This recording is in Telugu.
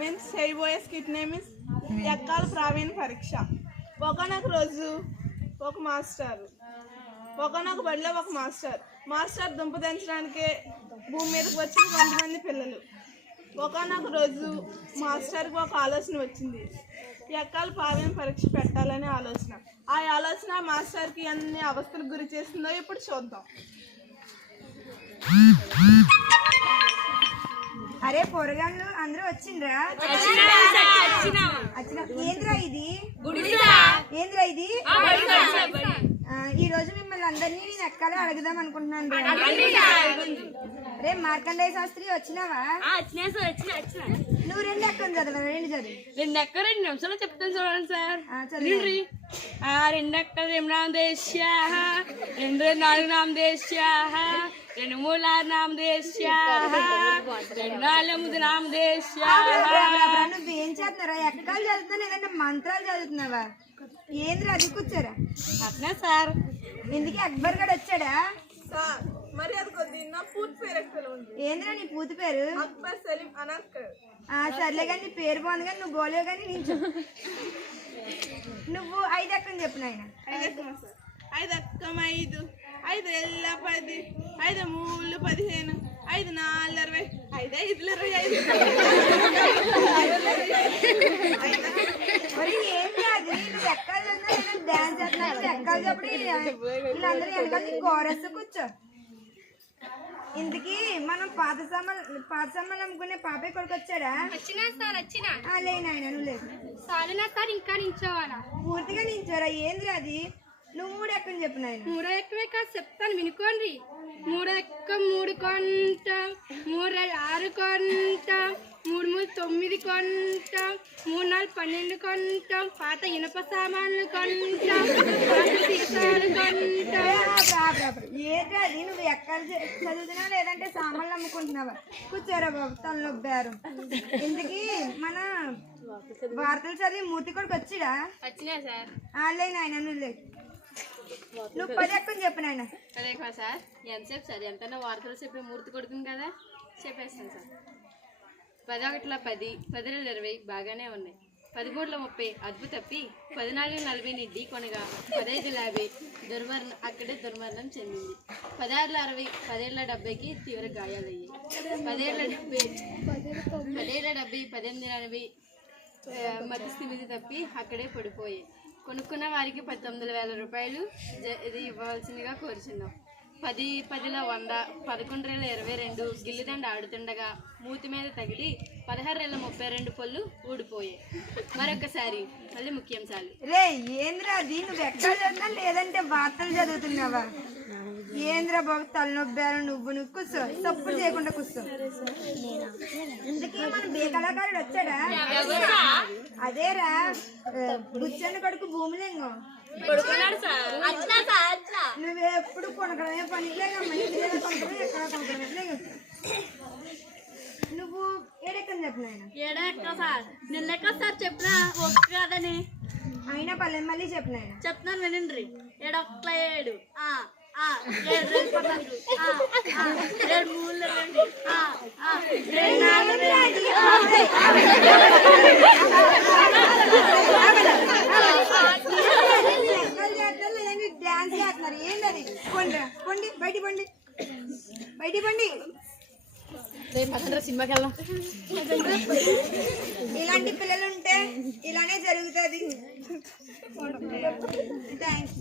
మీన్స్ చేయబోయే స్కిట్ నేమ్ ఇస్ ఎక్కాల ప్రావీణ్ పరీక్ష. ఒకనొక రోజు ఒకనొక బడిలో ఒక మాస్టర్ దుంప దించడానికి భూమి మీదకి వచ్చిన కొంతమంది పిల్లలు. ఒకనొక రోజు మాస్టర్కి ఒక ఆలోచన వచ్చింది, ఎక్కాల ప్రావీణ్ పరీక్ష పెట్టాలనే ఆలోచన. ఆ ఆలోచన మాస్టర్కి ఎన్ని అవస్థలకు గురి చేస్తుందో ఇప్పుడు చూద్దాం. అరే పొరగాళ్ళు అందరూ వచ్చిండ్రా? ఏంద్రా ఇది? ఈ రోజు మిమ్మల్ని అందరినీ నేను ఎక్కాలో అడుగుదాం అనుకుంటున్నాను. రే మార్కండేయ శాస్త్రి వచ్చినావా? నువ్వు రెండు ఎక్కని చదవా? రెండు నిమిషాలు చెప్తాను చూడండి సార్. రెండు ఎక్కలు నామ దేశ, రెండు నాలుగు నామ దేశ, రెండు మూడు ఆరు నామ దేశ, రెండు నాలుగు నామ దేశ. నువ్వేం చేస్తున్నారా? ఎక్కలు చదువుతున్నా లేదంటే మంత్రాలు చదువుతున్నావా? ఏంద్రా అది కూర్చోరా? అట్లా సార్. ఎందుకు అక్బర్ గడు వచ్చాడా? సార్ మరి అది కొద్ది నా పూర్తి పేరు ఎక్కడ ఉంది? ఏంద్రా నీ పూర్తి పేరు? అక్బర్ సలీం అనార్కర్. సర్లే కానీ నీ పేరు బాగుంది కానీ నువ్వు గోలేవు కానీ నేను నువ్వు 5 ఎక్కని చెప్పు నాయన. 5 ఎక్కమా సార్? 5 ఎక్కం 5, 5 ఎల్ల 10, 5 మూడు 15, 5 4 20, 5 5 25. మరి ఏంటి అది? నువ్వు ఎక్కాలి చదువుతున్నా డాన్స్ చేస్తున్నావు, ఎక్కాలి చెప్పి వీళ్ళందరూ వెనకాల కోరస్ కూర్చో. ఇంతకీ మనం పాత సామాన్లు అమ్ముకునే పాపే కొడుకు వచ్చాడా? లేనాయన నువ్వు లేదు. ఇంకా నించోవాలా? పూర్తిగా నించోరా? ఏంద్రా అది? నువ్వు 3 ఎక్కని చెప్పు నాయన. 3 ఎక్కవే కాదు చెప్తాను వినుకోండి. 3 ఎక్క 3 కొంట, 3 6 కొంట, 3 9 కొంట, 3 4 12 కొంట, పాత ఇనుప సామాన్లు కొంట, పాత సీసాలు కొంట. ఏంటి అది? నువ్వు ఎక్కడ చదువుతున్నావు లేదంటే సామాన్లు అమ్ముకుంటున్నావా? కూర్చోరా బాబు, తలనొప్పారు. ఇందుకీ మన వార్తలు చదివి మూర్తి కొడుకు వచ్చాడా? వచ్చినా సార్. నాయన నువ్వు లేదు. నువ్వు 10 ఎక్కని చెప్పు నాయన. అదే కదా సార్. ఎంతసేపు సార్? ఎంతైనా వార్తలు చెప్పే మూర్తి కొడుతుంది కదా, చెప్పేస్తాను సార్. 10 1 10, 10 20 బాగానే ఉన్నాయి. 13 30 అదుపు తప్పి 14 40 నిడ్డి కొనగా 15 50 అక్కడే దుర్మరణం చెందింది. 16 60, 17 70కి తీవ్ర గాయాలయ్యాయి. 17 70, 18 80 మధ్య స్థిమితి తప్పి అక్కడే పడిపోయాయి. కొనుక్కున్న వారికి 19,000 రూపాయలు ఇది ఇవ్వాల్సిందిగా కోరుచున్నాం. 10 10 100, 11 22 గిల్లిదండ ఆడుతుండగా మూతి మీద తగిలి 16 32 పళ్ళు ఊడిపోయాయి. మరొకసారి మళ్ళీ ముఖ్యాంశాలు. రే ఏంద్రా అది? నువ్వు ఎక్కడ చదువుతున్నా లేదంటే వార్తలు చదువుతున్నావా? ఏంద్రా బాబు తలనొప్పారు. నువ్వు కూర్చో, తప్పు చేయకుండా కూర్చో. ఇంతకీ మన కళాకారుడు వచ్చాడా? అదేరా బుచ్చన్న కొడుకు భూమిలింగం. నువ్వెప్పుడు కొనకడమే పని నువ్వు ఏడెక్కని చెప్పిన సార్. నిన్నెక్క సార్ చెప్పినా ఒక్క కాదని అయినా పల్లె మళ్ళీ చెప్పిన చెప్తున్నాను వినండి. 7 1 7, 7 డాన్స్ చేస్తున్నారు. ఏంటది? పండి బయట పండి. సినిమాకి వెళ్దాం. ఇలాంటి పిల్లలు ఉంటే ఇలానే జరుగుతుంది. థ్యాంక్స్.